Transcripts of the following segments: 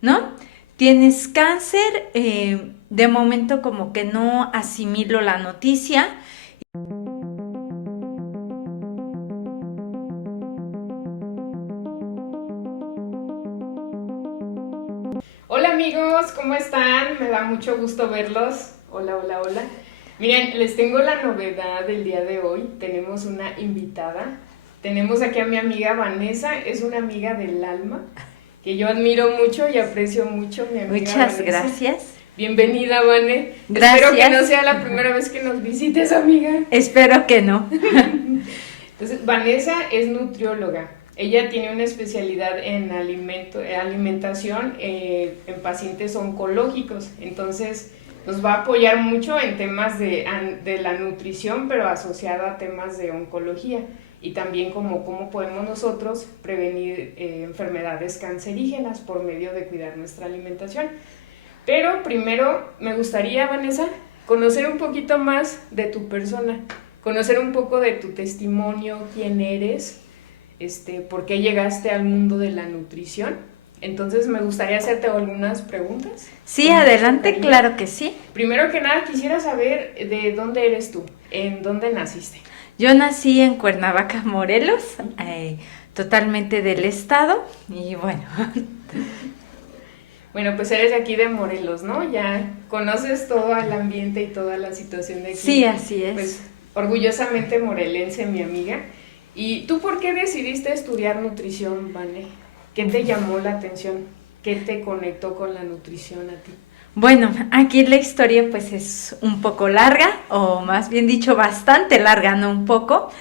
¿no? Tienes cáncer, de momento como que no asimilo la noticia. Hola amigos, ¿cómo están? Me da mucho gusto verlos. Hola, hola, hola. Miren, les tengo la novedad del día de hoy. Tenemos una invitada. Tenemos aquí a mi amiga Vanessa. Es una amiga del alma que yo admiro mucho y aprecio mucho, mi amiga Muchas Vanessa. gracias. Bienvenida, Vane. Gracias. Espero que no sea la primera vez que nos visites, amiga. Espero que no. Entonces, Vanessa es nutrióloga. Ella tiene una especialidad en alimentación en pacientes oncológicos. Entonces, nos va a apoyar mucho en temas de la nutrición, pero asociada a temas de oncología. Y también cómo podemos nosotros prevenir enfermedades cancerígenas por medio de cuidar nuestra alimentación. Pero primero me gustaría, Vanessa, conocer un poquito más de tu persona, conocer un poco de tu testimonio, quién eres, por qué llegaste al mundo de la nutrición. Entonces me gustaría hacerte algunas preguntas. Sí, adelante, claro que sí. Primero que nada quisiera saber de dónde eres tú, en dónde naciste. Yo nací en Cuernavaca, Morelos, totalmente del estado, y bueno. Bueno, pues eres de aquí de Morelos, ¿no? Ya conoces todo el ambiente y toda la situación de aquí. Sí, así es. Pues orgullosamente morelense, mi amiga. ¿Y tú por qué decidiste estudiar nutrición, Vane? ¿Qué te llamó la atención? ¿Qué te conectó con la nutrición a ti? Bueno, aquí la historia pues es un poco larga, o más bien dicho bastante larga, no un poco.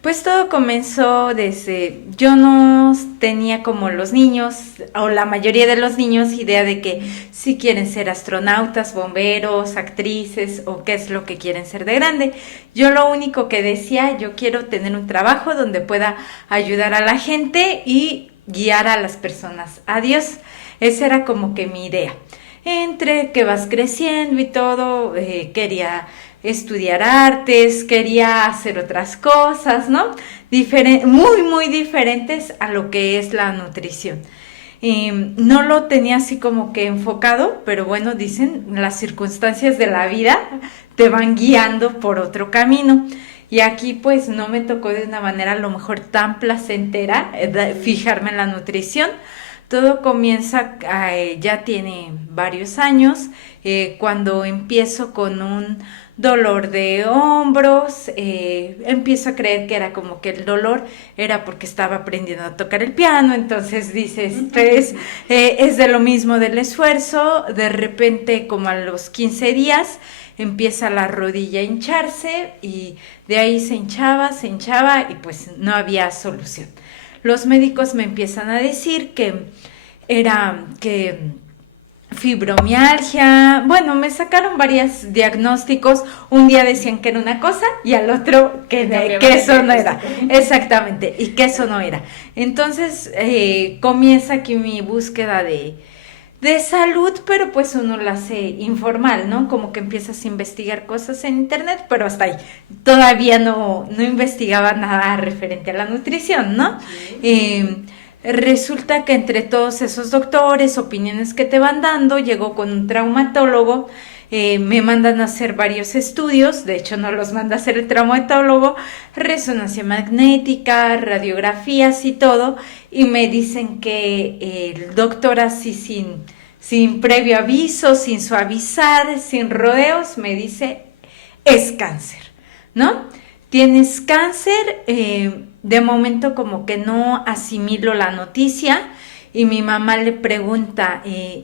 Pues todo comenzó desde, yo no tenía como los niños, o la mayoría de los niños, idea de que si quieren ser astronautas, bomberos, actrices, o qué es lo que quieren ser de grande. Yo lo único que decía, yo quiero tener un trabajo donde pueda ayudar a la gente y guiar a las personas a Dios. Esa era como que mi idea. Entre que vas creciendo y todo, quería estudiar artes, quería hacer otras cosas, ¿no? Muy diferentes a lo que es la nutrición. No lo tenía así como que enfocado, pero bueno, dicen, las circunstancias de la vida te van guiando por otro camino. Y aquí pues no me tocó de una manera a lo mejor tan placentera fijarme en la nutrición. Todo comienza, ya tiene varios años, cuando empiezo con un dolor de hombros, empiezo a creer que era como que el dolor era porque estaba aprendiendo a tocar el piano, entonces dices, pues, es de lo mismo del esfuerzo. De repente como a los 15 días empieza la rodilla a hincharse y de ahí se hinchaba y pues no había solución. Los médicos me empiezan a decir que era que fibromialgia, bueno, me sacaron varios diagnósticos. Un día decían que era una cosa y al otro que eso no era, exactamente, y que eso no era. Entonces comienza aquí mi búsqueda de salud, pero pues uno la hace informal, ¿no? Como que empiezas a investigar cosas en internet, pero hasta ahí. Todavía no investigaba nada referente a la nutrición, ¿no? Resulta que entre todos esos doctores, opiniones que te van dando, llegó con un traumatólogo. Me mandan a hacer varios estudios, de hecho no los manda a hacer el traumatólogo, resonancia magnética, radiografías y todo, y me dicen que el doctor así sin previo aviso, sin suavizar, sin rodeos, me dice, es cáncer, ¿no? Tienes cáncer, de momento como que no asimilo la noticia. Y mi mamá le pregunta,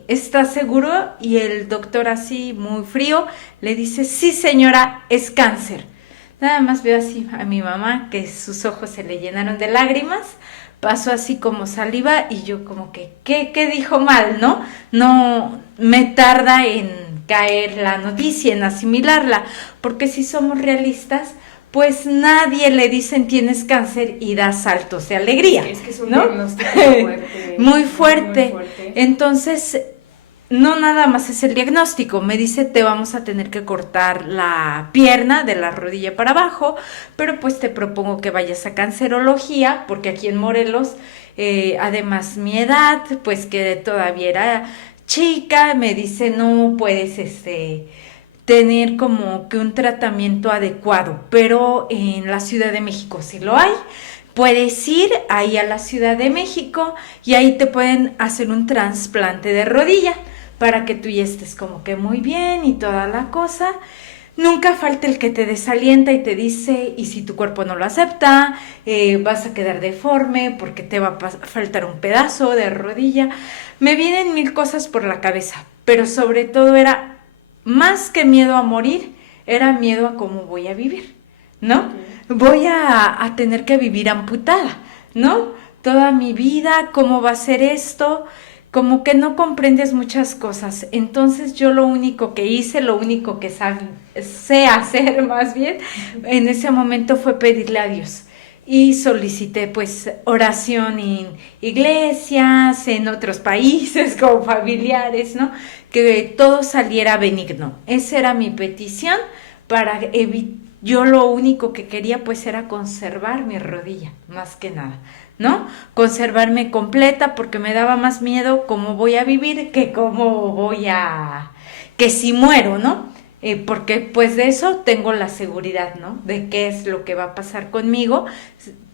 ¿estás seguro? Y el doctor así muy frío le dice, sí señora, es cáncer. Nada más veo así a mi mamá que sus ojos se le llenaron de lágrimas, pasó así como saliva y yo como que, ¿qué dijo mal, no? No me tarda en caer la noticia, en asimilarla, porque si somos realistas, pues nadie le dicen tienes cáncer y da saltos de alegría. Es que es un ¿no? diagnóstico fuerte. Muy fuerte. Muy fuerte. Entonces, no nada más es el diagnóstico, me dice te vamos a tener que cortar la pierna de la rodilla para abajo, pero pues te propongo que vayas a cancerología, porque aquí en Morelos, además mi edad, pues que todavía era chica, me dice no puedes tener como que un tratamiento adecuado, pero en la Ciudad de México sí lo hay. Puedes ir ahí a la Ciudad de México y ahí te pueden hacer un trasplante de rodilla para que tú ya estés como que muy bien y toda la cosa. Nunca falta el que te desalienta y te dice, y si tu cuerpo no lo acepta, vas a quedar deforme porque te va a faltar un pedazo de rodilla. Me vienen mil cosas por la cabeza, pero sobre todo era más que miedo a morir, era miedo a cómo voy a vivir, ¿no? Voy a tener que vivir amputada, ¿no? Toda mi vida, ¿cómo va a ser esto? Como que no comprendes muchas cosas. Entonces yo lo único que hice, lo único que sé hacer más bien, en ese momento fue pedirle a Dios. Y solicité pues oración en iglesias, en otros países, como familiares, ¿no? Que todo saliera benigno. Esa era mi petición para evitar. Yo lo único que quería pues era conservar mi rodilla, más que nada, ¿no? Conservarme completa porque me daba más miedo cómo voy a vivir que que si muero, ¿no? Porque pues de eso tengo la seguridad, ¿no? De qué es lo que va a pasar conmigo.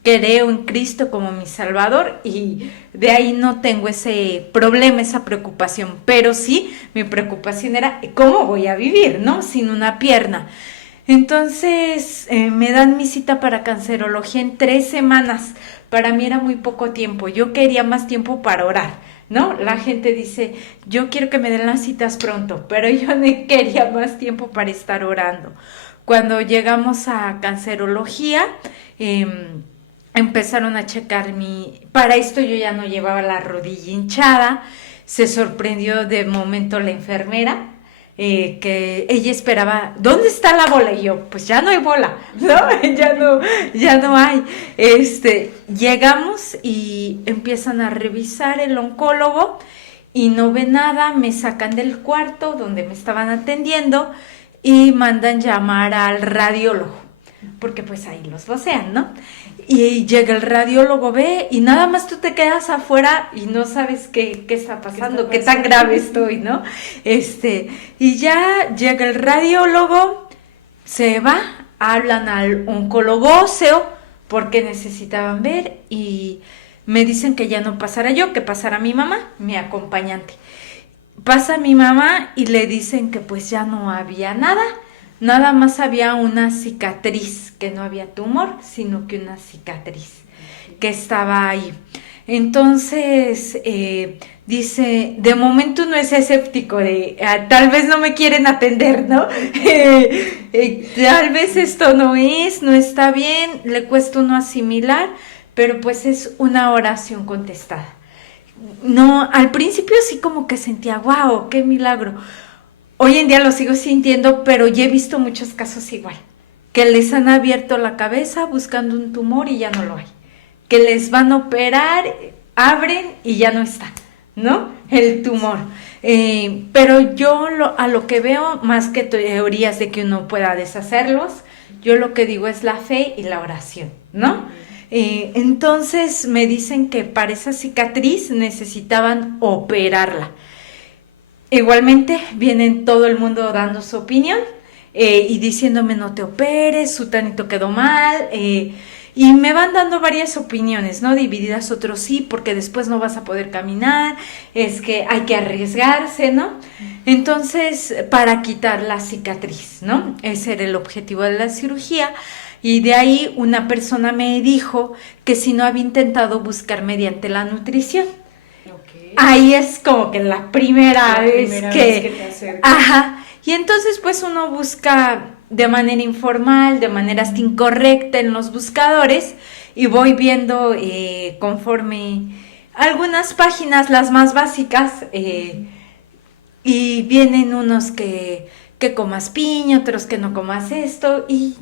Creo en Cristo como mi Salvador y de ahí no tengo ese problema, esa preocupación, pero sí, mi preocupación era cómo voy a vivir, ¿no? Sin una pierna. Entonces me dan mi cita para cancerología en 3 semanas. Para mí era muy poco tiempo. Yo quería más tiempo para orar, ¿no? La gente dice, yo quiero que me den las citas pronto, pero yo no quería más tiempo para estar orando. Cuando llegamos a cancerología, empezaron a checar Para esto yo ya no llevaba la rodilla hinchada. Se sorprendió de momento la enfermera. Que ella esperaba, ¿dónde está la bola? Y yo, pues ya no hay bola, ¿no? ya no hay. Llegamos y empiezan a revisar el oncólogo y no ve nada, me sacan del cuarto donde me estaban atendiendo y mandan llamar al radiólogo, porque pues ahí los vocean, ¿no? Y llega el radiólogo, ve, y nada más tú te quedas afuera y no sabes qué está pasando, qué tan grave estoy, ¿no? Y ya llega el radiólogo, se va, hablan al oncólogo óseo porque necesitaban ver y me dicen que ya no pasara yo, que pasara mi mamá, mi acompañante. Pasa mi mamá y le dicen que pues ya no había nada. Nada más había una cicatriz, que no había tumor, sino que una cicatriz que estaba ahí. Entonces, dice, de momento uno es escéptico, tal vez no me quieren atender, ¿no? Tal vez esto no está bien, le cuesta uno asimilar, pero pues es una oración contestada. No, al principio sí como que sentía, wow, qué milagro. Hoy en día lo sigo sintiendo, pero ya he visto muchos casos igual, que les han abierto la cabeza buscando un tumor y ya no lo hay, que les van a operar, abren y ya no está, ¿no? El tumor. Pero yo a lo que veo, más que teorías de que uno pueda deshacerlos, yo lo que digo es la fe y la oración, ¿no? Entonces me dicen que para esa cicatriz necesitaban operarla. Igualmente vienen todo el mundo dando su opinión y diciéndome no te operes, su tanito quedó mal y me van dando varias opiniones, ¿no? Divididas, otros sí, porque después no vas a poder caminar, es que hay que arriesgarse, ¿no? Entonces, para quitar la cicatriz, ¿no? Ese era el objetivo de la cirugía. Y de ahí una persona me dijo que si no había intentado buscar mediante la nutrición. Ahí es como que la primera vez que te acercas. Ajá. Y entonces pues uno busca de manera informal, de manera hasta incorrecta en los buscadores y voy viendo conforme algunas páginas, las más básicas, y vienen unos que comas piña, otros que no comas esto y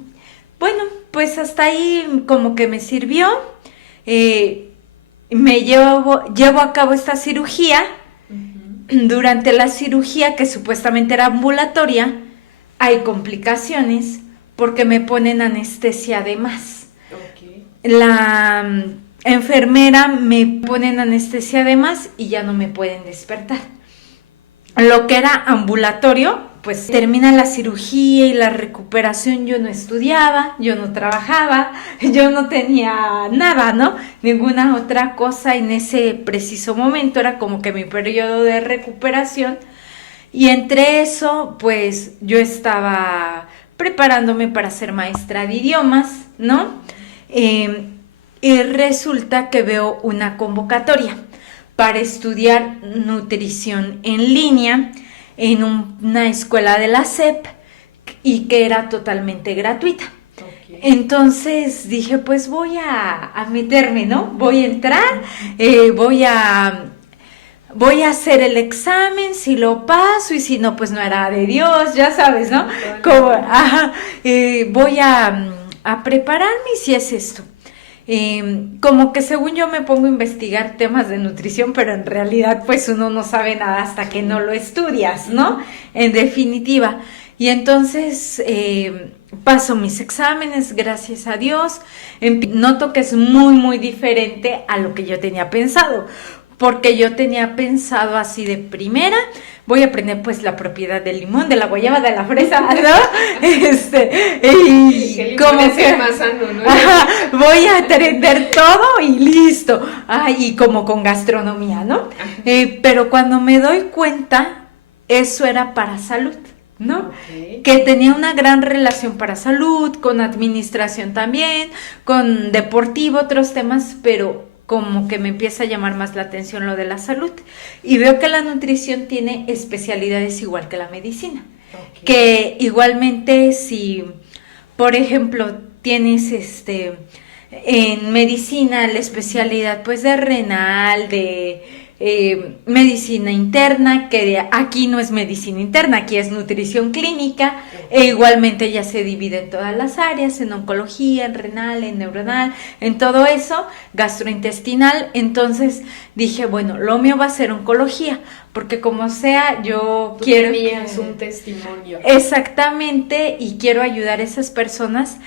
bueno, pues hasta ahí como que me sirvió. Llevo a cabo esta cirugía. durante la cirugía, que supuestamente era ambulatoria, hay complicaciones porque me ponen anestesia además. Ok. La enfermera me ponen anestesia además y ya no me pueden despertar. Lo que era ambulatorio, pues termina la cirugía y la recuperación, yo no estudiaba, yo no trabajaba, yo no tenía nada, ¿no? Ninguna otra cosa en ese preciso momento, era como que mi periodo de recuperación. Y entre eso, pues yo estaba preparándome para ser maestra de idiomas, ¿no? Eh, y resulta que veo una convocatoria para estudiar nutrición en línea en una escuela de la SEP y que era totalmente gratuita. Okay. Entonces dije, pues voy a meterme, ¿no? Voy a entrar, voy a hacer el examen, si lo paso y si no, pues no era de Dios, ya sabes, ¿no? Como, voy a prepararme y si es esto. Como que según yo me pongo a investigar temas de nutrición, pero en realidad pues uno no sabe nada hasta que no lo estudias, ¿no? En definitiva. Y entonces paso mis exámenes, gracias a Dios. Noto que es muy, muy diferente a lo que yo tenía pensado. Porque yo tenía pensado así de primera, voy a aprender pues la propiedad del limón, de la guayaba, de la fresa, ¿no? Y como que más sano, ¿no? Voy a aprender todo y listo. Y como con gastronomía, ¿no? Pero cuando me doy cuenta, eso era para salud, ¿no? Okay. Que tenía una gran relación para salud, con administración también, con deportivo, otros temas, pero como que me empieza a llamar más la atención lo de la salud. Y veo que la nutrición tiene especialidades igual que la medicina. Okay. Que igualmente si, por ejemplo, tienes en medicina la especialidad pues de renal, de medicina interna, que aquí no es medicina interna, aquí es nutrición clínica, e igualmente ya se divide en todas las áreas, en oncología, en renal, en neuronal, en todo eso, gastrointestinal. Entonces dije, bueno, lo mío va a ser oncología, porque como sea, yo quiero... Tenías un testimonio. Exactamente, y quiero ayudar a esas personas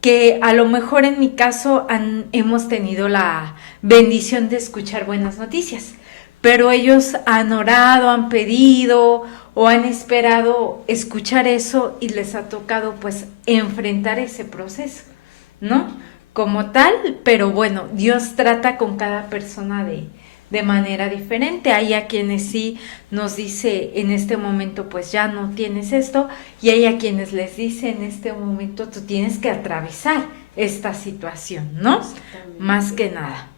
que a lo mejor en mi caso hemos tenido la bendición de escuchar buenas noticias, pero ellos han orado, han pedido o han esperado escuchar eso y les ha tocado pues enfrentar ese proceso, ¿no? Como tal, pero bueno, Dios trata con cada persona de manera diferente. Hay a quienes sí nos dice en este momento pues ya no tienes esto, y hay a quienes les dice en este momento tú tienes que atravesar esta situación, ¿no? Más que nada.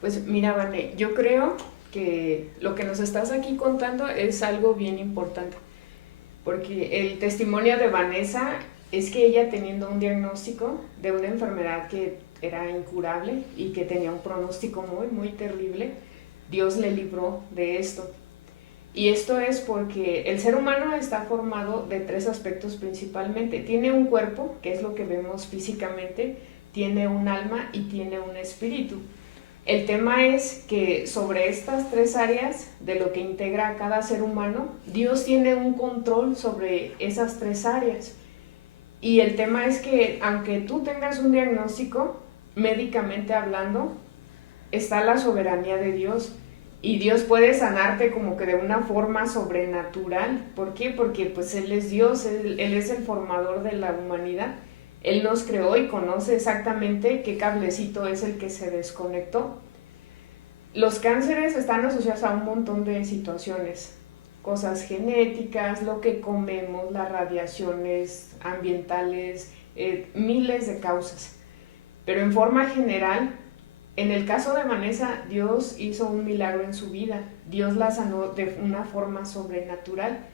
Pues mira, Vane, yo creo que lo que nos estás aquí contando es algo bien importante, porque el testimonio de Vanessa es que ella, teniendo un diagnóstico de una enfermedad que era incurable y que tenía un pronóstico muy, muy terrible, Dios le libró de esto. Y esto es porque el ser humano está formado de 3 aspectos principalmente. Tiene un cuerpo, que es lo que vemos físicamente, tiene un alma y tiene un espíritu. El tema es que sobre estas 3 áreas de lo que integra a cada ser humano, Dios tiene un control sobre esas 3 áreas. Y el tema es que aunque tú tengas un diagnóstico, médicamente hablando, está la soberanía de Dios. Y Dios puede sanarte como que de una forma sobrenatural. ¿Por qué? Porque pues Él es Dios, Él es el formador de la humanidad. Él nos creó y conoce exactamente qué cablecito es el que se desconectó. Los cánceres están asociados a un montón de situaciones, cosas genéticas, lo que comemos, las radiaciones ambientales, miles de causas. Pero en forma general, en el caso de Vanessa, Dios hizo un milagro en su vida. Dios la sanó de una forma sobrenatural.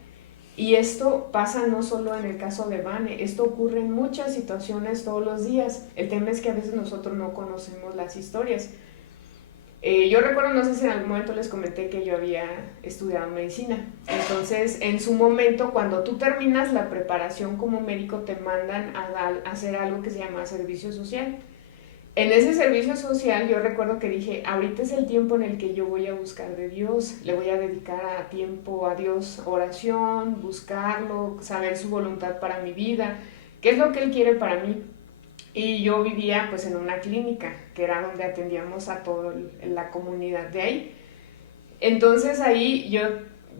Y esto pasa no solo en el caso de Vane, esto ocurre en muchas situaciones todos los días. El tema es que a veces nosotros no conocemos las historias. Yo recuerdo, no sé si en algún momento les comenté que yo había estudiado medicina. Entonces, en su momento, cuando tú terminas la preparación como médico, te mandan a hacer algo que se llama servicio social. En ese servicio social yo recuerdo que dije, ahorita es el tiempo en el que yo voy a buscar de Dios, le voy a dedicar a tiempo a Dios, oración, buscarlo, saber su voluntad para mi vida, qué es lo que Él quiere para mí. Y yo vivía pues en una clínica, que era donde atendíamos a toda la comunidad de ahí. Entonces ahí yo,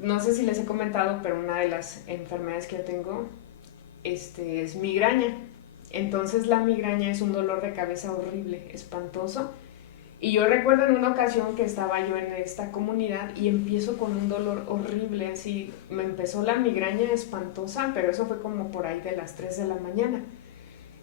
no sé si les he comentado, pero una de las enfermedades que yo tengo es migraña. Entonces la migraña es un dolor de cabeza horrible, espantoso. Y yo recuerdo en una ocasión que estaba yo en esta comunidad y empiezo con un dolor horrible, así me empezó la migraña espantosa, pero eso fue como por ahí de las 3 de la mañana.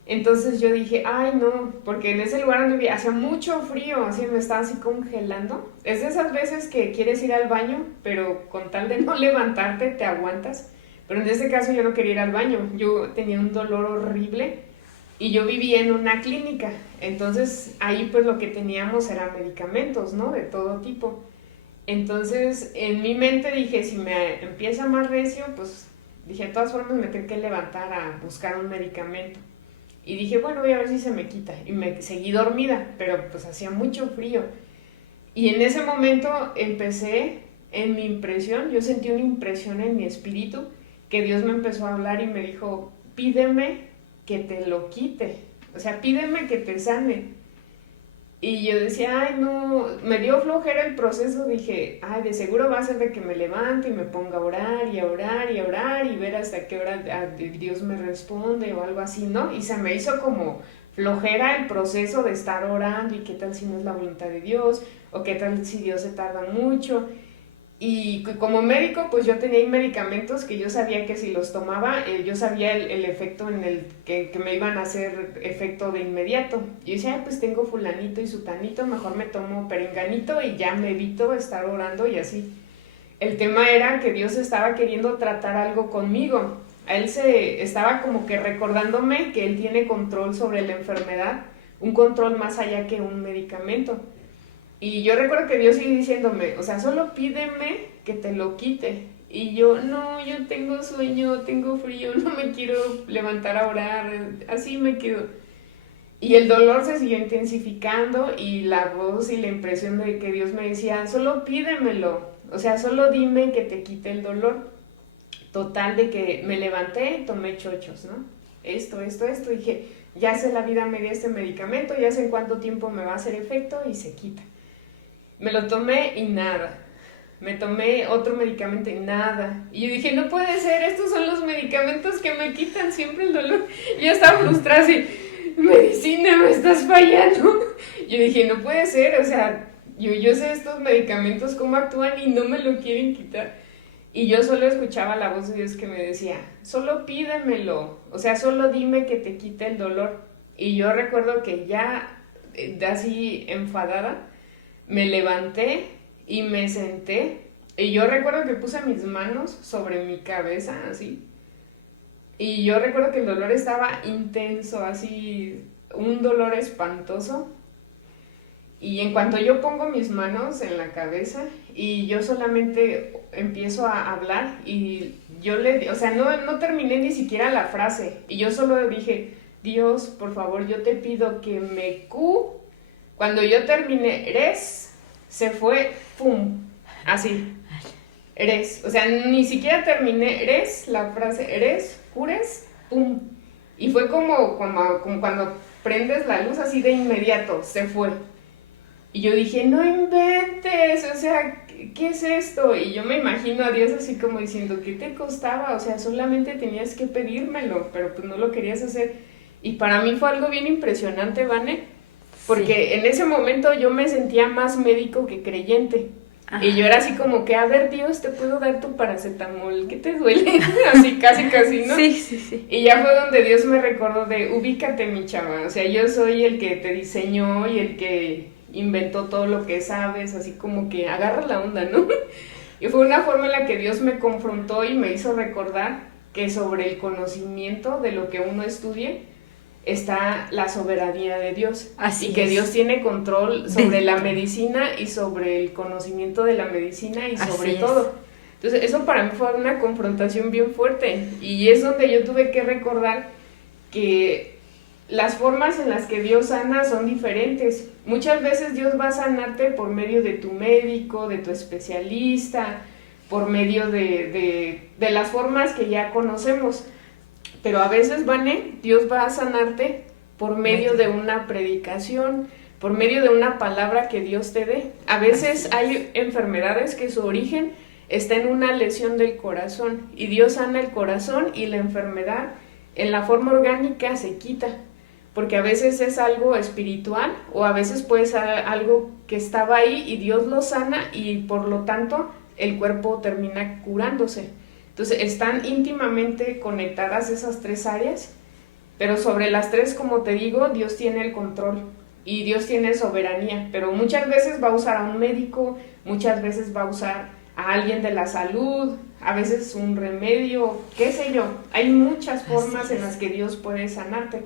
Entonces yo dije, ay no, porque en ese lugar donde vivía hacía mucho frío, así me estaba así congelando. Es de esas veces que quieres ir al baño, pero con tal de no levantarte te aguantas. Pero en este caso yo no quería ir al baño, yo tenía un dolor horrible y yo vivía en una clínica. Entonces ahí pues lo que teníamos eran medicamentos, ¿no? De todo tipo. Entonces en mi mente dije, si me empieza más recio, pues dije, de todas formas me tengo que levantar a buscar un medicamento. Y dije, bueno, voy a ver si se me quita. Y me seguí dormida, pero pues hacía mucho frío. Y en ese momento empecé, en mi impresión, yo sentí una impresión en mi espíritu, que Dios me empezó a hablar y me dijo, pídeme que te lo quite. O sea, pídeme que te sane. Y yo decía, ay, no, me dio flojera el proceso, dije, ay, de seguro va a ser de que me levante y me ponga a orar y a orar y a orar y ver hasta qué hora Dios me responde o algo así, ¿no? Y se me hizo como flojera el proceso de estar orando y qué tal si no es la voluntad de Dios o qué tal si Dios se tarda mucho. Y como médico, pues yo tenía medicamentos que yo sabía que si los tomaba, yo sabía el efecto en el que me iban a hacer efecto de inmediato. Yo decía, pues tengo fulanito y sutanito, mejor me tomo perenganito y ya me evito estar orando y así. El tema era que Dios estaba queriendo tratar algo conmigo. A Él se estaba como que recordándome que Él tiene control sobre la enfermedad, un control más allá que un medicamento. Y yo recuerdo que Dios sigue diciéndome, o sea, solo pídeme que te lo quite. Y yo, no, yo tengo sueño, tengo frío, no me quiero levantar a orar, así me quedo. Y el dolor se siguió intensificando y la voz y la impresión de que Dios me decía, solo pídemelo, o sea, solo dime que te quite el dolor. Total de que me levanté, tomé chochos, ¿no? Esto, dije, ya sé la vida me dio este medicamento, ya sé en cuánto tiempo me va a hacer efecto y se quita. Me lo tomé y nada. Me tomé otro medicamento y nada. Y yo dije, no puede ser, estos son los medicamentos que me quitan siempre el dolor. Y yo estaba frustrada así, medicina, me estás fallando. Yo dije, no puede ser, o sea, yo sé estos medicamentos cómo actúan y no me lo quieren quitar. Y yo solo escuchaba la voz de Dios que me decía, solo pídemelo, o sea, solo dime que te quite el dolor. Y yo recuerdo que ya, así enfadada, me levanté y me senté y yo recuerdo que puse mis manos sobre mi cabeza así y yo recuerdo que el dolor estaba intenso, así un dolor espantoso y en cuanto yo pongo mis manos en la cabeza y yo solamente empiezo a hablar y yo o sea, no terminé ni siquiera la frase y yo solo dije, Dios, por favor, yo te pido que me cuando yo terminé, eres, se fue, pum, así, eres, o sea, ni siquiera terminé, eres, la frase, eres, jures, pum, y fue como cuando prendes la luz así de inmediato, se fue, y yo dije, no inventes, o sea, ¿qué es esto? Y yo me imagino a Dios así como diciendo, ¿qué te costaba? O sea, solamente tenías que pedírmelo, pero pues no lo querías hacer, y para mí fue algo bien impresionante, Vane, porque sí. En ese momento yo me sentía más médico que creyente. Ajá. Y yo era así como que, a ver, Dios, te puedo dar tu paracetamol, ¿qué te duele? Así casi, ¿no? Sí. Y ya fue donde Dios me recordó de, ubícate, mi chava. O sea, yo soy el que te diseñó y el que inventó todo lo que sabes, así como que agarra la onda, ¿no? Y fue una forma en la que Dios me confrontó y me hizo recordar que sobre el conocimiento de lo que uno estudie, está la soberanía de Dios. Así y que es. Dios tiene control sobre la medicina y sobre el conocimiento de la medicina y sobre Así todo. Entonces eso para mí fue una confrontación bien fuerte y es donde yo tuve que recordar que las formas en las que Dios sana son diferentes. Muchas veces Dios va a sanarte por medio de tu médico, de tu especialista, por medio de las formas que ya conocemos. Pero a veces, Vane, Dios va a sanarte por medio de una predicación, por medio de una palabra que Dios te dé. A veces hay enfermedades que su origen está en una lesión del corazón y Dios sana el corazón y la enfermedad en la forma orgánica se quita, porque a veces es algo espiritual o a veces puede ser algo que estaba ahí y Dios lo sana y por lo tanto el cuerpo termina curándose. Entonces están íntimamente conectadas esas tres áreas, pero sobre las tres, como te digo, Dios tiene el control y Dios tiene soberanía, pero muchas veces va a usar a un médico, muchas veces va a usar a alguien de la salud, a veces un remedio, qué sé yo. Hay muchas formas en las que Dios puede sanarte.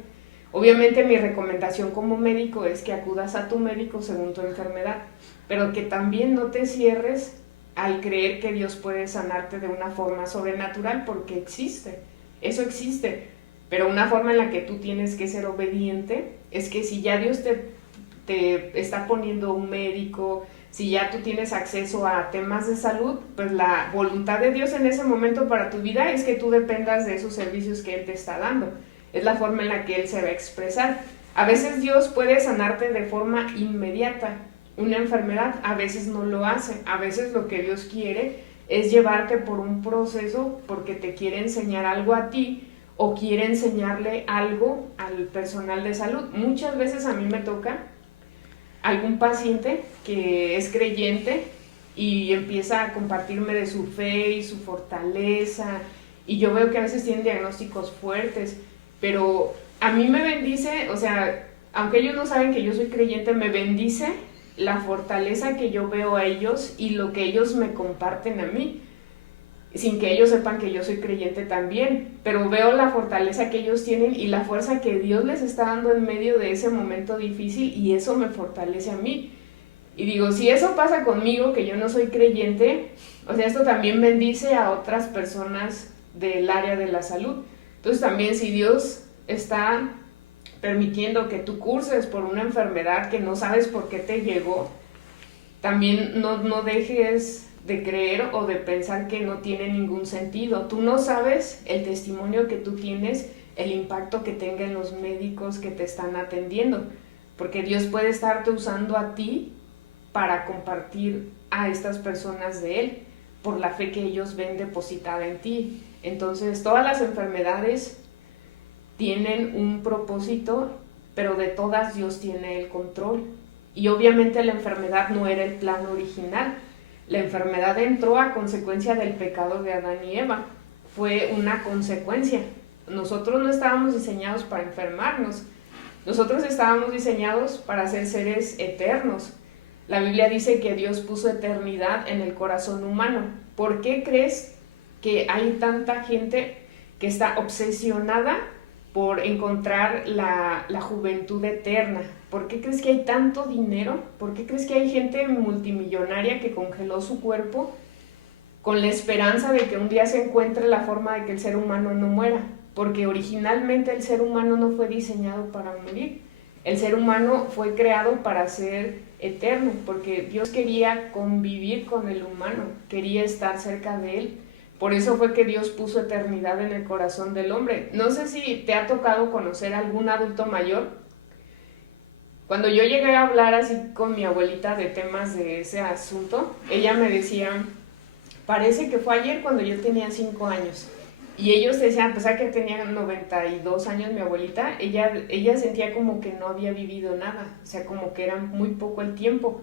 Obviamente mi recomendación como médico es que acudas a tu médico según tu enfermedad, pero que también no te cierres al creer que Dios puede sanarte de una forma sobrenatural, porque existe, eso existe, pero una forma en la que tú tienes que ser obediente es que si ya Dios te está poniendo un médico, si ya tú tienes acceso a temas de salud, pues la voluntad de Dios en ese momento para tu vida es que tú dependas de esos servicios que Él te está dando. Es la forma en la que Él se va a expresar. A veces Dios puede sanarte de forma inmediata. Una enfermedad a veces no lo hace. A veces lo que Dios quiere es llevarte por un proceso porque te quiere enseñar algo a ti o quiere enseñarle algo al personal de salud. Muchas veces a mí me toca algún paciente que es creyente y empieza a compartirme de su fe y su fortaleza, y yo veo que a veces tienen diagnósticos fuertes, pero a mí me bendice, o sea, aunque ellos no saben que yo soy creyente, me bendice la fortaleza que yo veo a ellos y lo que ellos me comparten a mí, sin que ellos sepan que yo soy creyente también, pero veo la fortaleza que ellos tienen y la fuerza que Dios les está dando en medio de ese momento difícil, y eso me fortalece a mí. Y digo, si eso pasa conmigo, que yo no soy creyente, o sea, esto también bendice a otras personas del área de la salud. Entonces también, si Dios está permitiendo que tú curses por una enfermedad que no sabes por qué te llegó, también no dejes de creer o de pensar que no tiene ningún sentido. Tú no sabes el testimonio que tú tienes, el impacto que tenga en los médicos que te están atendiendo, porque Dios puede estarte usando a ti para compartir a estas personas de Él, por la fe que ellos ven depositada en ti. Entonces, todas las enfermedades tienen un propósito, pero de todas Dios tiene el control. Y obviamente la enfermedad no era el plan original. La enfermedad entró a consecuencia del pecado de Adán y Eva. Fue una consecuencia. Nosotros no estábamos diseñados para enfermarnos. Nosotros estábamos diseñados para ser seres eternos. La Biblia dice que Dios puso eternidad en el corazón humano. ¿Por qué crees que hay tanta gente que está obsesionada por encontrar la juventud eterna? ¿Por qué crees que hay tanto dinero? ¿Por qué crees que hay gente multimillonaria que congeló su cuerpo con la esperanza de que un día se encuentre la forma de que el ser humano no muera? Porque originalmente el ser humano no fue diseñado para morir. El ser humano fue creado para ser eterno, porque Dios quería convivir con el humano, quería estar cerca de él. Por eso fue que Dios puso eternidad en el corazón del hombre. No sé si te ha tocado conocer a algún adulto mayor. Cuando yo llegué a hablar así con mi abuelita de temas de ese asunto, ella me decía, parece que fue ayer cuando yo tenía 5 años. Y ellos decían, a pesar que tenía 92 años mi abuelita, ella sentía como que no había vivido nada, o sea, como que era muy poco el tiempo.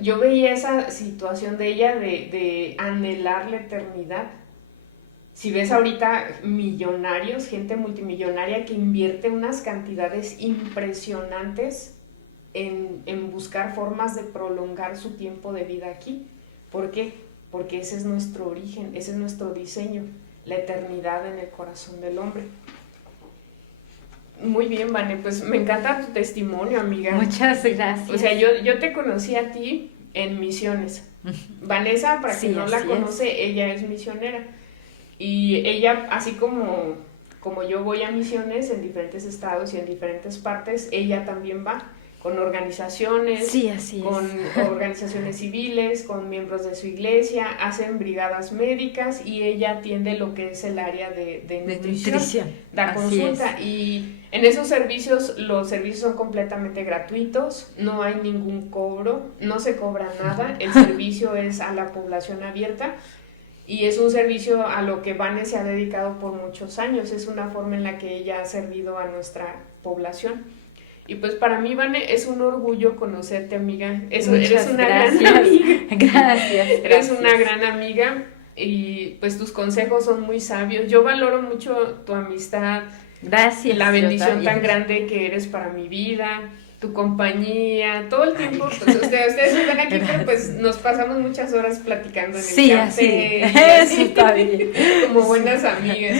Yo veía esa situación de ella de anhelar la eternidad. Si ves ahorita millonarios, gente multimillonaria que invierte unas cantidades impresionantes en buscar formas de prolongar su tiempo de vida aquí. ¿Por qué? Porque ese es nuestro origen, ese es nuestro diseño, la eternidad en el corazón del hombre. Muy bien, Vane, pues me encanta tu testimonio, amiga. Muchas gracias. O sea, yo te conocí a ti en misiones. Vanessa, para quien no la conoce, ella es misionera. Y ella, así como como yo voy a misiones en diferentes estados y en diferentes partes, ella también va con organizaciones, sí, así con organizaciones civiles, con miembros de su iglesia, hacen brigadas médicas y ella atiende lo que es el área de nutrición, da consulta. Y en esos servicios, los servicios son completamente gratuitos, no hay ningún cobro, no se cobra nada, el servicio es a la población abierta. Y es un servicio a lo que Vane se ha dedicado por muchos años, es una forma en la que ella ha servido a nuestra población. Y pues para mí, Vane, es un orgullo conocerte, amiga. Eres una gran amiga. Gracias. Eres una gran amiga y pues tus consejos son muy sabios. Yo valoro mucho tu amistad. Gracias. La bendición tan grande que eres para mi vida, tu compañía, todo el tiempo. Pues ustedes están aquí, pero pues nos pasamos muchas horas platicando en el café. Eso está bien. Como buenas amigas.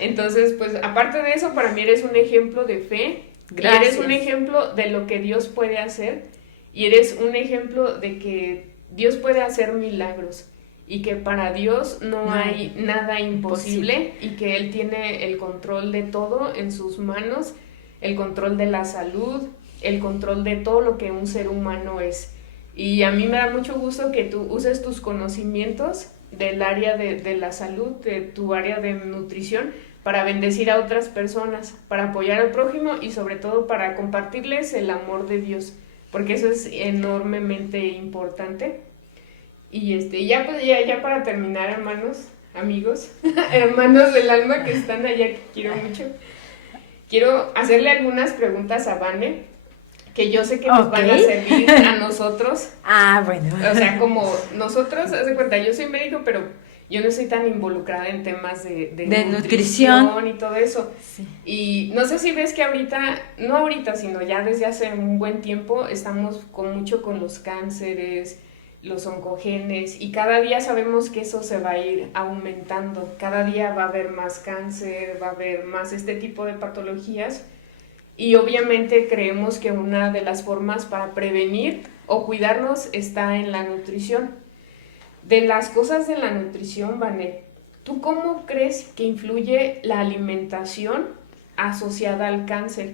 Entonces, pues aparte de eso, para mí eres un ejemplo de fe. Gracias. Y eres un ejemplo de lo que Dios puede hacer y eres un ejemplo de que Dios puede hacer milagros y que para Dios no hay nada imposible y que Él tiene el control de todo en sus manos, el control de la salud, el control de todo lo que un ser humano es. Y a mí me da mucho gusto que tú uses tus conocimientos del área de la salud, de tu área de nutrición, para bendecir a otras personas, para apoyar al prójimo y sobre todo para compartirles el amor de Dios, porque eso es enormemente importante. Y ya para terminar, hermanos, amigos, hermanos del alma que están allá, que quiero mucho, quiero hacerle algunas preguntas a Vane, que yo sé que nos van a servir a nosotros. Bueno. O sea, como nosotros, haz de cuenta, yo soy médico, pero yo no soy tan involucrada en temas de nutrición y todo eso. Sí. Y no sé si ves que no ahorita, sino ya desde hace un buen tiempo, estamos mucho con los cánceres, los oncogenes, y cada día sabemos que eso se va a ir aumentando. Cada día va a haber más cáncer, va a haber más este tipo de patologías. Y obviamente creemos que una de las formas para prevenir o cuidarnos está en la nutrición. De las cosas de la nutrición, Vane, ¿tú cómo crees que influye la alimentación asociada al cáncer?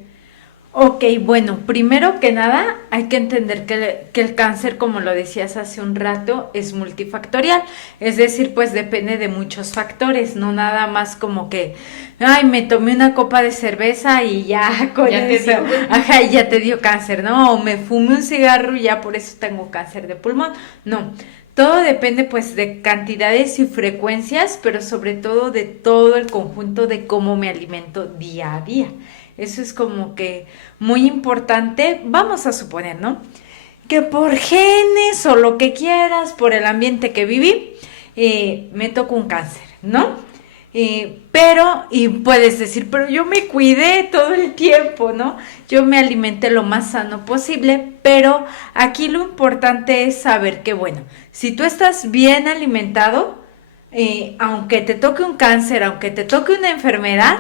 Ok, bueno, primero que nada hay que entender que el cáncer, como lo decías hace un rato, es multifactorial, es decir, pues depende de muchos factores, no nada más como que, me tomé una copa de cerveza y ya con eso, ya te dio cáncer, ¿no? O me fumé un cigarro y ya por eso tengo cáncer de pulmón, no. Todo depende pues de cantidades y frecuencias, pero sobre todo de todo el conjunto de cómo me alimento día a día. Eso es como que muy importante. Vamos a suponer, ¿no? Que por genes o lo que quieras, por el ambiente que viví, me tocó un cáncer, ¿no? Y puedes decir, pero yo me cuidé todo el tiempo, ¿no? Yo me alimenté lo más sano posible, pero aquí lo importante es saber que, bueno, si tú estás bien alimentado, aunque te toque un cáncer, aunque te toque una enfermedad,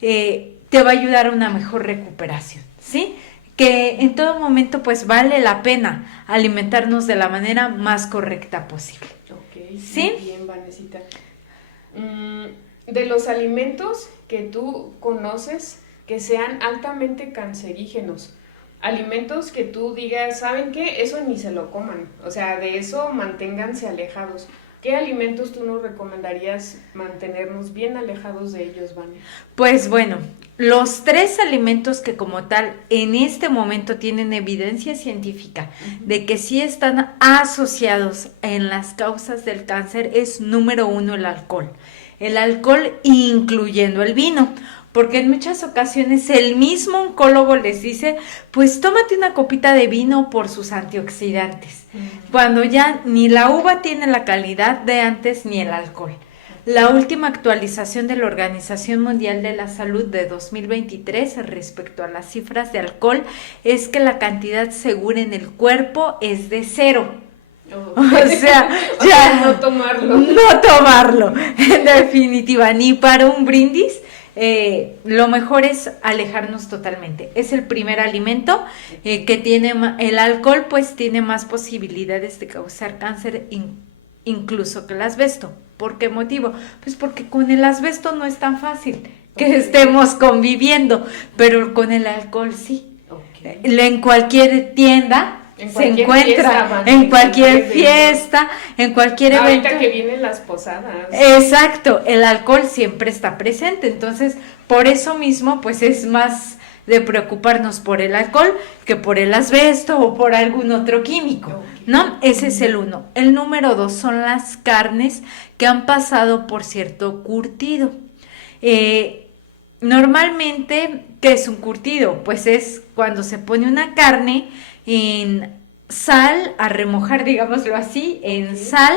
te va a ayudar a una mejor recuperación, ¿sí? Que en todo momento pues vale la pena alimentarnos de la manera más correcta posible. Ok, ¿sí? Muy bien, Vanesita. De los alimentos que tú conoces que sean altamente cancerígenos, alimentos que tú digas, ¿saben qué? Eso ni se lo coman, o sea, de eso manténganse alejados. ¿Qué alimentos tú nos recomendarías mantenernos bien alejados de ellos, Vane? Pues bueno, los 3 alimentos que como tal en este momento tienen evidencia científica de que sí están asociados en las causas del cáncer es número 1 el alcohol. El alcohol incluyendo el vino. Porque en muchas ocasiones el mismo oncólogo les dice, pues tómate una copita de vino por sus antioxidantes, cuando ya ni la uva tiene la calidad de antes ni el alcohol. La última actualización de la Organización Mundial de la Salud de 2023 respecto a las cifras de alcohol es que la cantidad segura en el cuerpo es de 0. O sea, no tomarlo. No tomarlo, en definitiva, ni para un brindis. Lo mejor es alejarnos totalmente. Es el primer alimento que tiene el alcohol, pues tiene más posibilidades de causar cáncer incluso que el asbesto. ¿Por qué motivo? Pues porque con el asbesto no es tan fácil que estemos conviviendo, pero con el alcohol sí. En cualquier tienda se encuentra, en cualquier fiesta, en cualquier evento. Ahorita que vienen las posadas. Exacto, el alcohol siempre está presente, entonces por eso mismo pues es más de preocuparnos por el alcohol que por el asbesto o por algún otro químico, ¿no? Ese es el 1. El número 2 son las carnes que han pasado por cierto curtido. Normalmente, ¿qué es un curtido? Pues es cuando se pone una carne en sal, a remojar, digámoslo así, en sal,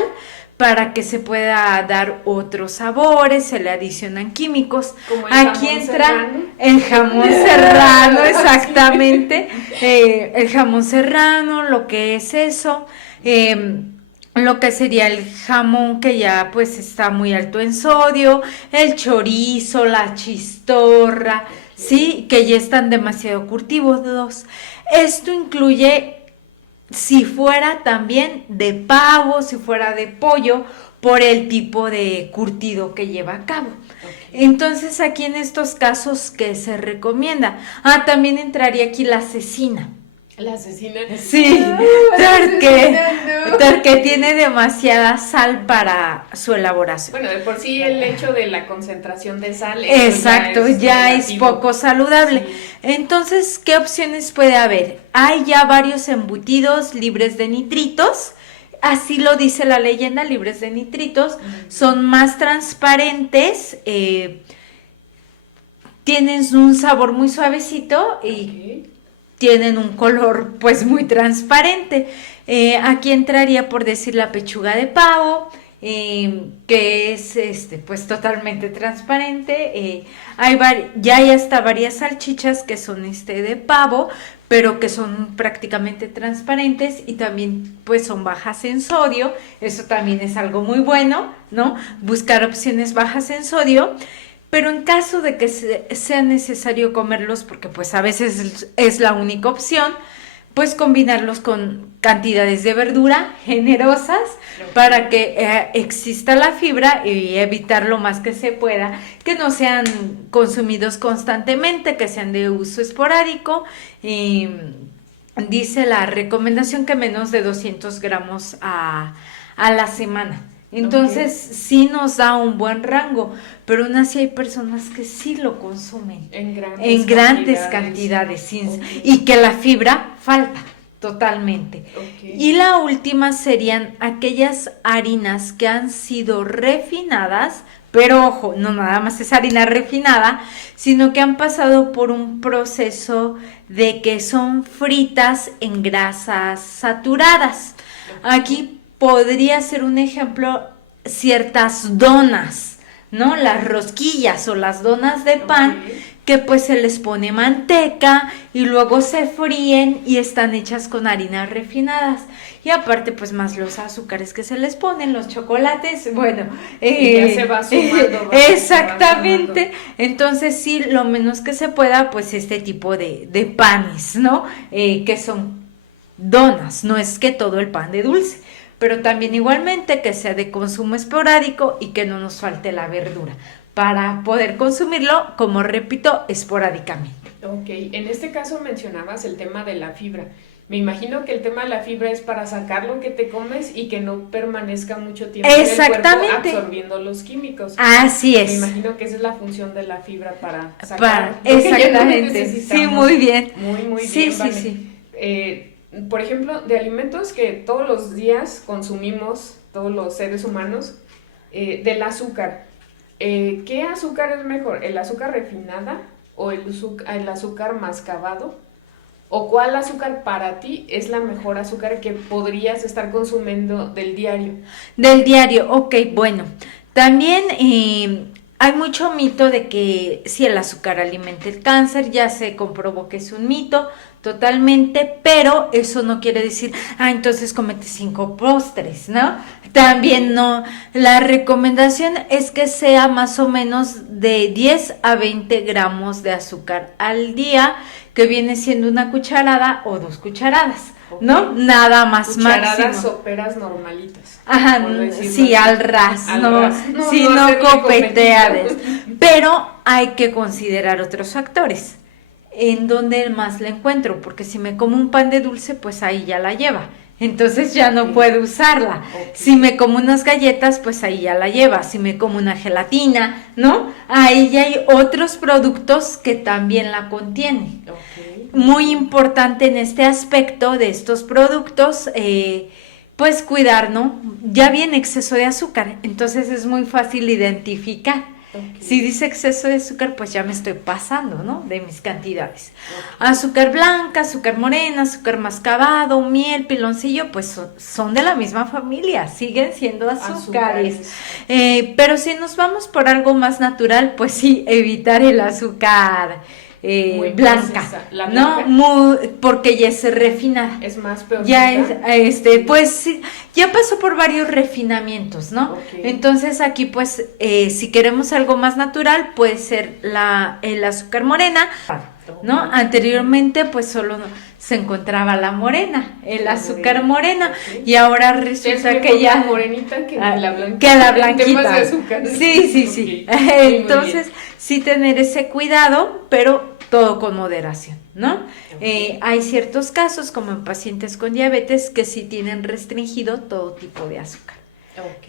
para que se pueda dar otros sabores, se le adicionan químicos. Como aquí entra el jamón serrano, exactamente, el jamón serrano, lo que es eso, lo que sería el jamón que ya pues está muy alto en sodio, el chorizo, la chistorra, sí, que ya están demasiado curtidos. Esto incluye si fuera también de pavo, si fuera de pollo, por el tipo de curtido que lleva a cabo. Entonces aquí en estos casos, ¿qué se recomienda? También entraría aquí la cecina. La cecina. Sí, porque tiene demasiada sal para su elaboración. Bueno, de por sí el hecho de la concentración de sal. Exacto, ya es poco saludable. Sí. Entonces, ¿qué opciones puede haber? Hay ya varios embutidos libres de nitritos. Así lo dice la leyenda, libres de nitritos. Son más transparentes, tienen un sabor muy suavecito y tienen un color pues muy transparente. Aquí entraría por decir la pechuga de pavo, que es pues totalmente transparente. Ya hay hasta varias salchichas que son de pavo, pero que son prácticamente transparentes y también pues son bajas en sodio. Eso también es algo muy bueno, ¿no? Buscar opciones bajas en sodio. Pero en caso de que sea necesario comerlos, porque pues a veces es la única opción, pues combinarlos con cantidades de verdura generosas para que exista la fibra y evitar lo más que se pueda, que no sean consumidos constantemente, que sean de uso esporádico. Dice la recomendación que menos de 200 gramos a la semana. Entonces sí nos da un buen rango, pero aún así hay personas que sí lo consumen en grandes cantidades y que la fibra falta totalmente. Y la última serían aquellas harinas que han sido refinadas, pero ojo, no nada más es harina refinada, sino que han pasado por un proceso de que son fritas en grasas saturadas. Aquí podría ser un ejemplo ciertas donas, ¿no? Las rosquillas o las donas de pan, que pues se les pone manteca y luego se fríen y están hechas con harinas refinadas. Y aparte pues más los azúcares que se les ponen, los chocolates, bueno. Y ya se va sumando. Exactamente. Entonces sí, lo menos que se pueda pues este tipo de panes, ¿no? Que son donas, no es que todo el pan de dulce. Pero también igualmente que sea de consumo esporádico y que no nos falte la verdura para poder consumirlo, como repito, esporádicamente. En este caso mencionabas el tema de la fibra. Me imagino que el tema de la fibra es para sacar lo que te comes y que no permanezca mucho tiempo en el cuerpo absorbiendo los químicos. Así es. Me imagino que esa es la función de la fibra para sacar exactamente. Sí, muy bien. Muy sí, bien. Sí. Por ejemplo, de alimentos que todos los días consumimos, todos los seres humanos, del azúcar. ¿Qué azúcar es mejor? ¿El azúcar refinada o el azúcar mascabado? ¿O cuál azúcar para ti es la mejor azúcar que podrías estar consumiendo del diario? Del diario, bueno. También hay mucho mito de que si el azúcar alimenta el cáncer, ya se comprobó que es un mito totalmente, pero eso no quiere decir, entonces comete 5 postres, ¿no? También no, la recomendación es que sea más o menos de 10 a 20 gramos de azúcar al día, que viene siendo una cucharada o 2 cucharadas. ¿No? Nada más cucharadas máximo. soperas normalitas. Sí, al ras, no copeteades. Pero hay que considerar otros factores. ¿En dónde más la encuentro? Porque si me como un pan de dulce, pues ahí ya la lleva. Entonces ya no puedo usarla. Si me como unas galletas, pues ahí ya la lleva. Si me como una gelatina, ¿no? Ahí ya hay otros productos que también la contienen. Muy importante en este aspecto de estos productos, pues cuidar, ¿no? Ya viene exceso de azúcar, entonces es muy fácil identificar. Si dice exceso de azúcar, pues ya me estoy pasando, ¿no? De mis cantidades. Azúcar blanca, azúcar morena, azúcar mascabado, miel, piloncillo, pues son de la misma familia, siguen siendo azúcares. Pero si nos vamos por algo más natural, pues sí, evitar el azúcar blanca, ¿no? Porque ya es refinada. Es más peor. Ya es, pues sí, ya pasó por varios refinamientos, ¿no? Entonces aquí pues si queremos algo más natural puede ser el azúcar morena, ¿no? Anteriormente pues solo se encontraba la morena, el azúcar morena, y ahora resulta que ya morenita que la blanquita. Que la blanquita. Sí. Okay. Entonces sí tener ese cuidado, pero todo con moderación, ¿no? Hay ciertos casos, como en pacientes con diabetes, que sí tienen restringido todo tipo de azúcar.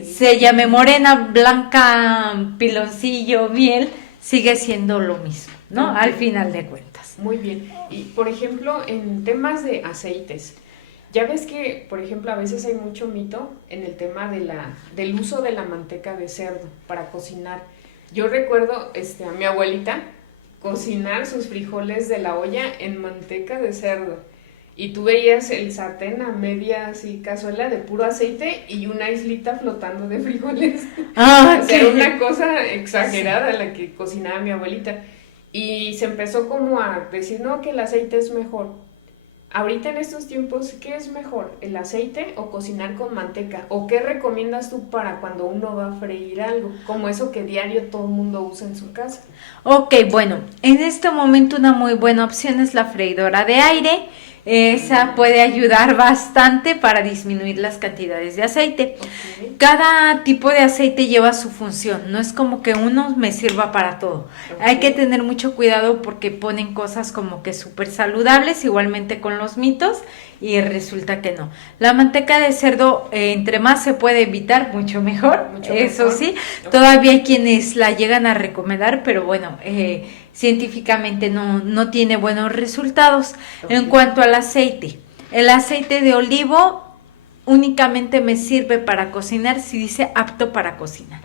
Se llame morena, blanca, piloncillo, miel, sigue siendo lo mismo, ¿no? Al final de cuentas. Muy bien. Y, por ejemplo, en temas de aceites, ya ves que, por ejemplo, a veces hay mucho mito en el tema del uso de la manteca de cerdo para cocinar. Yo recuerdo a mi abuelita cocinar sus frijoles de la olla en manteca de cerdo. Y tú veías el sartén a media así cazuela de puro aceite y una islita flotando de frijoles. O sea, era una cosa exagerada la que cocinaba mi abuelita. Y se empezó como a decir, no, que el aceite es mejor. Ahorita en estos tiempos, ¿qué es mejor? ¿El aceite o cocinar con manteca? ¿O qué recomiendas tú para cuando uno va a freír algo? Como eso que diario todo el mundo usa en su casa. Ok, bueno, en este momento una muy buena opción es la freidora de aire. Esa puede ayudar bastante para disminuir las cantidades de aceite. Cada tipo de aceite lleva su función, no es como que uno me sirva para todo. Hay que tener mucho cuidado porque ponen cosas como que súper saludables, igualmente con los mitos, y resulta que no. La manteca de cerdo, entre más se puede evitar, mucho mejor, eso sí. Todavía hay quienes la llegan a recomendar, pero bueno, científicamente no tiene buenos resultados. En cuanto al aceite, el aceite de olivo únicamente me sirve para cocinar si dice apto para cocinar.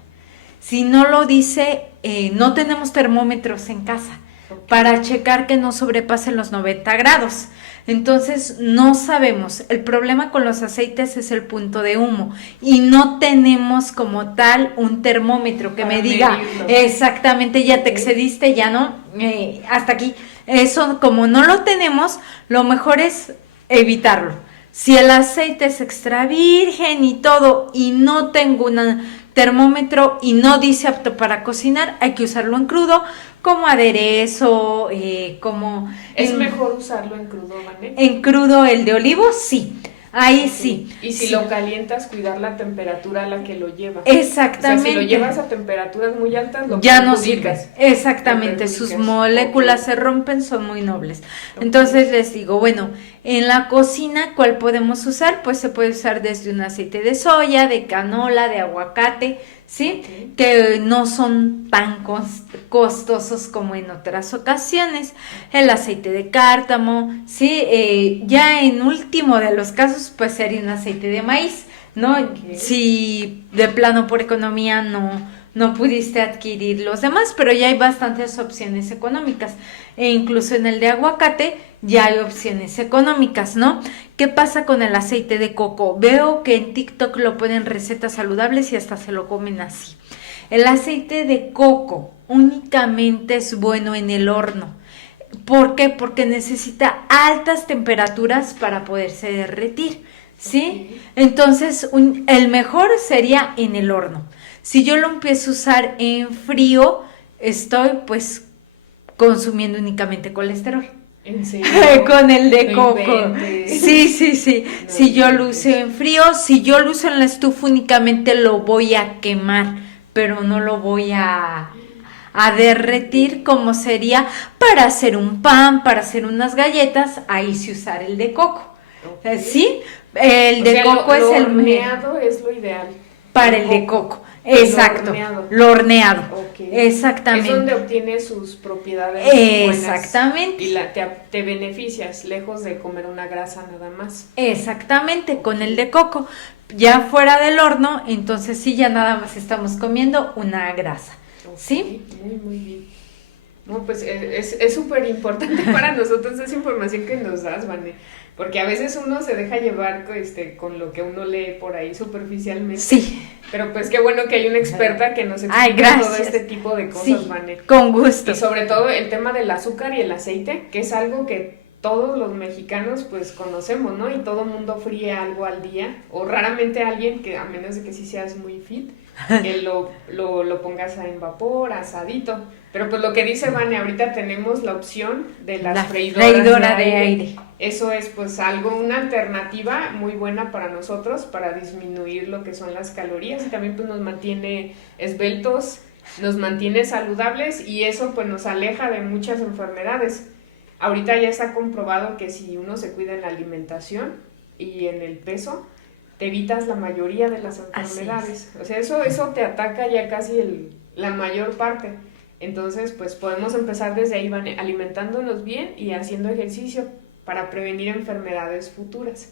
Si no lo dice, no tenemos termómetros en casa para checar que no sobrepasen los 90 grados. Entonces no sabemos. El problema con los aceites es el punto de humo y no tenemos como tal un termómetro que me diga exactamente ya te excediste, ya no, hasta aquí. Eso como no lo tenemos, lo mejor es evitarlo. Si el aceite es extra virgen y todo y no tengo un termómetro y no dice apto para cocinar, hay que usarlo en crudo como aderezo, como... ¿Es mejor usarlo en crudo, Vane? En crudo el de olivo, sí. Ahí sí. Y si lo calientas, cuidar la temperatura a la que lo llevas. Exactamente. O sea, si lo llevas a temperaturas muy altas, lo ya no sirve. Exactamente, sus moléculas se rompen, son muy nobles. Entonces les digo, bueno, en la cocina, ¿cuál podemos usar? Pues se puede usar desde un aceite de soya, de canola, de aguacate, ¿sí? Que no son tan costosos como en otras ocasiones. El aceite de cártamo, ¿sí? Ya en último de los casos, pues sería un aceite de maíz, ¿no? Si de plano por economía no pudiste adquirir los demás, pero ya hay bastantes opciones económicas. E incluso en el de aguacate ya hay opciones económicas, ¿no? ¿Qué pasa con el aceite de coco? Veo que en TikTok lo ponen recetas saludables y hasta se lo comen así. El aceite de coco únicamente es bueno en el horno. ¿Por qué? Porque necesita altas temperaturas para poderse derretir, ¿sí? Entonces, el mejor sería en el horno. Si yo lo empiezo a usar en frío, estoy pues consumiendo únicamente colesterol. ¿En serio? Con el de coco. Sí. No, si yo lo uso en frío, si yo lo uso en la estufa únicamente lo voy a quemar, pero no lo voy a a derretir, como sería para hacer un pan, para hacer unas galletas, ahí sí usar el de coco. Okay. ¿Sí? El de coco es el horneado es lo ideal. Para el de coco. Exacto. Lo horneado. Okay. Exactamente. Es donde obtiene sus propiedades exactamente. Buenas y te beneficias, lejos de comer una grasa nada más. Exactamente, con el de coco. Ya fuera del horno, entonces sí, ya nada más estamos comiendo una grasa. Okay. ¿Sí? Muy bien. No, pues es súper importante para nosotros esa información que nos das, Vane. Porque a veces uno se deja llevar con lo que uno lee por ahí superficialmente. Sí. Pero pues qué bueno que hay una experta que nos explica todo este tipo de cosas, sí, Vane. Con gusto. Y sobre todo el tema del azúcar y el aceite, que es algo que todos los mexicanos pues conocemos, ¿no? Y todo mundo fríe algo al día, o raramente alguien que, a menos de que sí seas muy fit, que lo pongas en vapor, asadito. Pero pues lo que dice Vane, ahorita tenemos la opción de las freidoras de aire. Eso es pues una alternativa muy buena para nosotros, para disminuir lo que son las calorías, y también pues nos mantiene esbeltos, nos mantiene saludables, y eso pues nos aleja de muchas enfermedades. Ahorita ya está comprobado que si uno se cuida en la alimentación y en el peso, te evitas la mayoría de las enfermedades. O sea, eso te ataca ya casi la mayor parte. Entonces, pues podemos empezar desde ahí, alimentándonos bien y haciendo ejercicio para prevenir enfermedades futuras.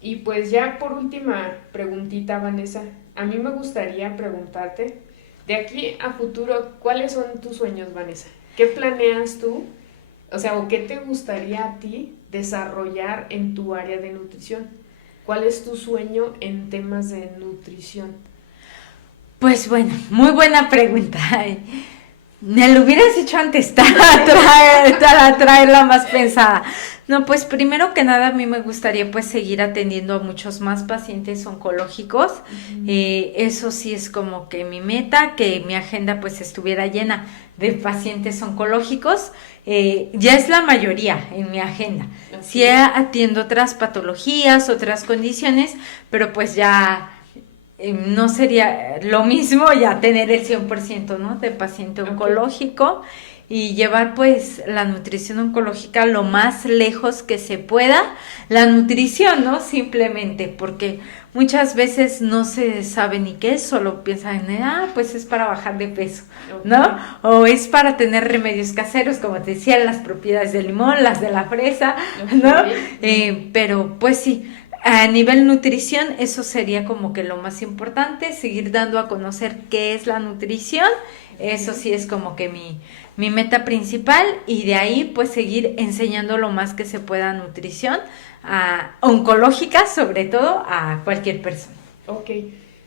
Y pues ya por última preguntita, Vanessa, a mí me gustaría preguntarte, de aquí a futuro, ¿cuáles son tus sueños, Vanessa? ¿Qué planeas tú? O sea, ¿o qué te gustaría a ti desarrollar en tu área de nutrición? ¿Cuál es tu sueño en temas de nutrición? Pues bueno, muy buena pregunta. Me lo hubieras dicho antes para traerla más pensada. No, pues primero que nada a mí me gustaría pues seguir atendiendo a muchos más pacientes oncológicos. Eso sí es como que mi meta, que mi agenda pues estuviera llena de pacientes oncológicos. Ya es la mayoría en mi agenda. Okay. Sí atiendo otras patologías, otras condiciones, pero pues ya no sería lo mismo ya tener el 100%, ¿no? De paciente oncológico, y llevar pues la nutrición oncológica lo más lejos que se pueda. La nutrición, ¿no? Simplemente porque muchas veces no se sabe ni qué es, solo piensan en, pues es para bajar de peso, ¿no? O es para tener remedios caseros, como te decía, las propiedades del limón, las de la fresa, ¿no? Pero pues sí, a nivel nutrición, eso sería como que lo más importante, seguir dando a conocer qué es la nutrición. Eso sí es como que mi meta principal, y de ahí pues seguir enseñando lo más que se pueda nutrición oncológica, sobre todo a cualquier persona. Ok.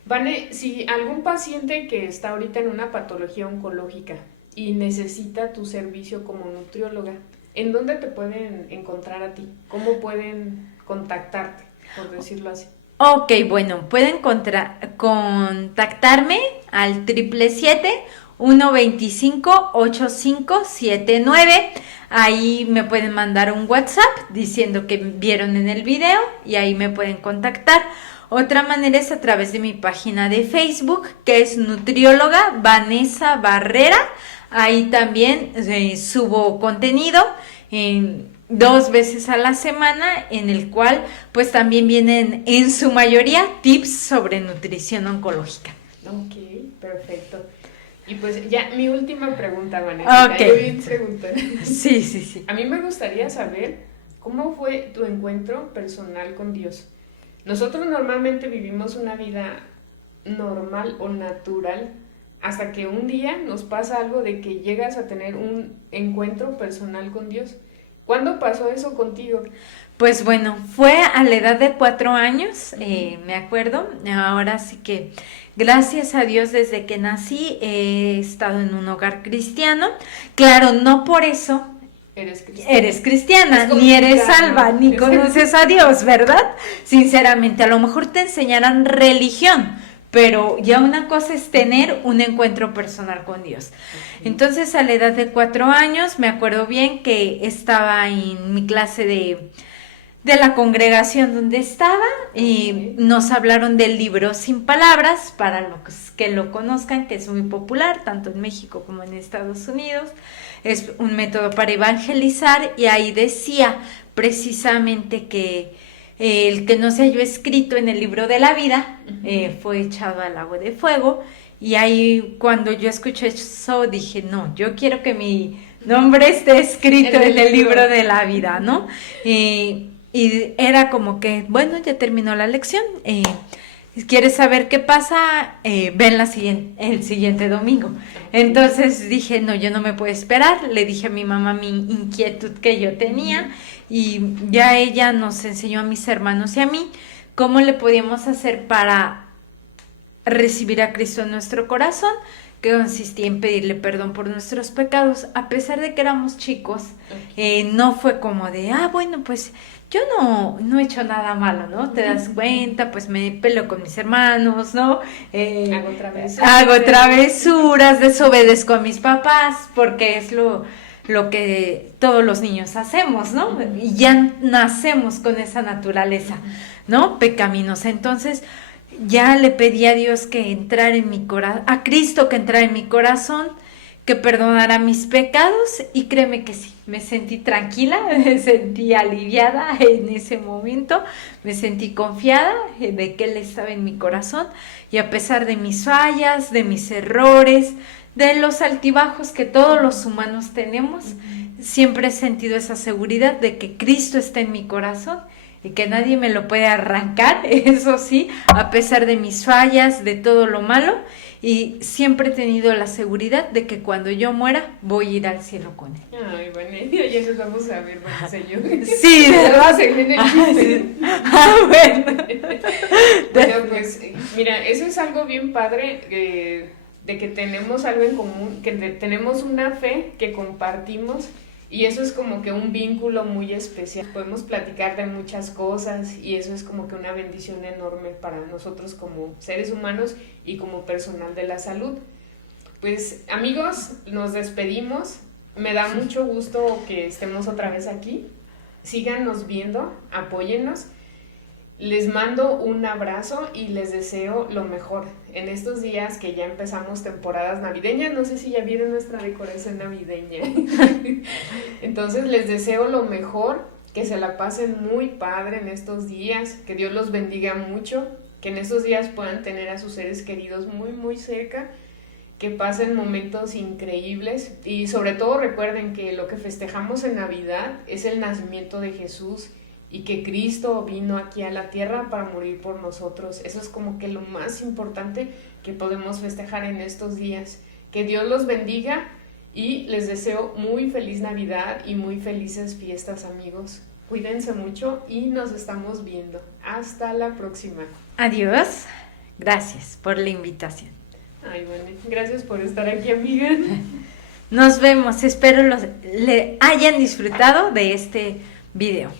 Vane, si algún paciente que está ahorita en una patología oncológica y necesita tu servicio como nutrióloga, ¿en dónde te pueden encontrar a ti? ¿Cómo pueden contactarte, por decirlo así? Ok, bueno, pueden contactarme al 777-125-8579. Ahí me pueden mandar un WhatsApp diciendo que vieron en el video, y ahí me pueden contactar. Otra manera es a través de mi página de Facebook, que es Nutrióloga Vanessa Barrera. Ahí también subo contenido 2 veces a la semana, en el cual pues también vienen en su mayoría tips sobre nutrición oncológica. Ok, perfecto. Y pues ya mi última pregunta, Vanessa. Okay. Sí. A mí me gustaría saber cómo fue tu encuentro personal con Dios. Nosotros normalmente vivimos una vida normal o natural, hasta que un día nos pasa algo de que llegas a tener un encuentro personal con Dios. ¿Cuándo pasó eso contigo? Pues bueno, fue a la edad de 4 años, me acuerdo. Ahora sí que, gracias a Dios, desde que nací he estado en un hogar cristiano. Claro, no por eso eres cristiana, ni eres salva, ni conoces a Dios, ¿verdad? Sinceramente, a lo mejor te enseñarán religión, pero ya una cosa es tener un encuentro personal con Dios. Entonces, a la edad de 4 años, me acuerdo bien que estaba en mi clase de de la congregación donde estaba y nos hablaron del libro Sin Palabras, para los que lo conozcan, que es muy popular tanto en México como en Estados Unidos. Es un método para evangelizar y ahí decía precisamente que el que no se halló escrito en el libro de la vida fue echado al lago de fuego. Y ahí cuando yo escuché eso dije, no, yo quiero que mi nombre esté escrito en el libro de la vida, ¿no? Y era como que, bueno, ya terminó la lección. ¿Quieres saber qué pasa? Ven el siguiente domingo. Entonces dije, no, yo no me puedo esperar. Le dije a mi mamá mi inquietud que yo tenía y ya ella nos enseñó a mis hermanos y a mí cómo le podíamos hacer para recibir a Cristo en nuestro corazón, que consistía en pedirle perdón por nuestros pecados. A pesar de que éramos chicos, no fue como de, bueno, pues yo no he hecho nada malo, ¿no? Te das cuenta, pues me peleo con mis hermanos, ¿no? Hago travesuras, desobedezco a mis papás, porque es lo que todos los niños hacemos, ¿no? Y ya nacemos con esa naturaleza, ¿no? Pecaminosa. Entonces, ya le pedí a Dios que entrara en mi corazón, a Cristo que entrara en mi corazón, que perdonara mis pecados, y créeme que sí, me sentí tranquila, me sentí aliviada en ese momento, me sentí confiada de que Él estaba en mi corazón, y a pesar de mis fallas, de mis errores, de los altibajos que todos los humanos tenemos, siempre he sentido esa seguridad de que Cristo está en mi corazón y que nadie me lo puede arrancar, eso sí, a pesar de mis fallas, de todo lo malo, y siempre he tenido la seguridad de que cuando yo muera voy a ir al cielo con Él. Ay, Vanessa, ya nos vamos a ver, Vanessa y yo. Sí, ¿verdad? Bueno. Bueno, pues, mira, eso es algo bien padre, de que tenemos algo en común, que tenemos una fe que compartimos. Y eso es como que un vínculo muy especial. Podemos platicar de muchas cosas y eso es como que una bendición enorme para nosotros como seres humanos y como personal de la salud. Pues amigos, nos despedimos. Me da mucho gusto que estemos otra vez aquí. Síganos viendo, apóyennos. Les mando un abrazo y les deseo lo mejor en estos días que ya empezamos temporadas navideñas. No sé si ya vieron nuestra decoración navideña. Entonces les deseo lo mejor, que se la pasen muy padre en estos días, que Dios los bendiga mucho, que en estos días puedan tener a sus seres queridos muy muy cerca, que pasen momentos increíbles y sobre todo recuerden que lo que festejamos en Navidad es el nacimiento de Jesús y que Cristo vino aquí a la tierra para morir por nosotros. Eso es como que lo más importante que podemos festejar en estos días. Que Dios los bendiga y les deseo muy feliz Navidad y muy felices fiestas, amigos. Cuídense mucho y nos estamos viendo. Hasta la próxima. Adiós. Gracias por la invitación. Ay, bueno, gracias por estar aquí, amiga. Nos vemos. Espero le hayan disfrutado de este video.